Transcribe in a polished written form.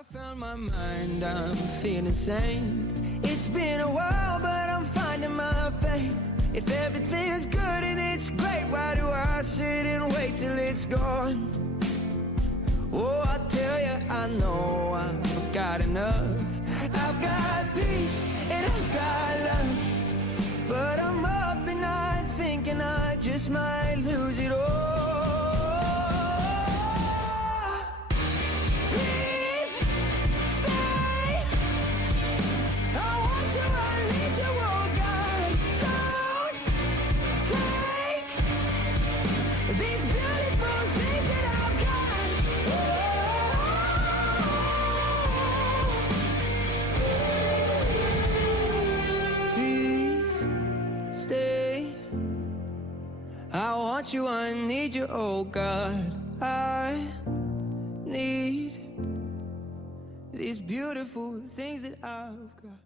I found my mind, I'm feeling sane. It's been a while, but I'm finding my faith. If everything's good and it's great, why do I sit and wait till it's gone? Oh, I tell you, I know I've got enough. I've got peace and I've got love, but I'm up and I'm thinking I just might lose it all. Please stay. I want you, I need you, oh God. Don't take these beautiful things that I've got. Please stay. I want you, I need you, oh God. I need these beautiful things that I've got.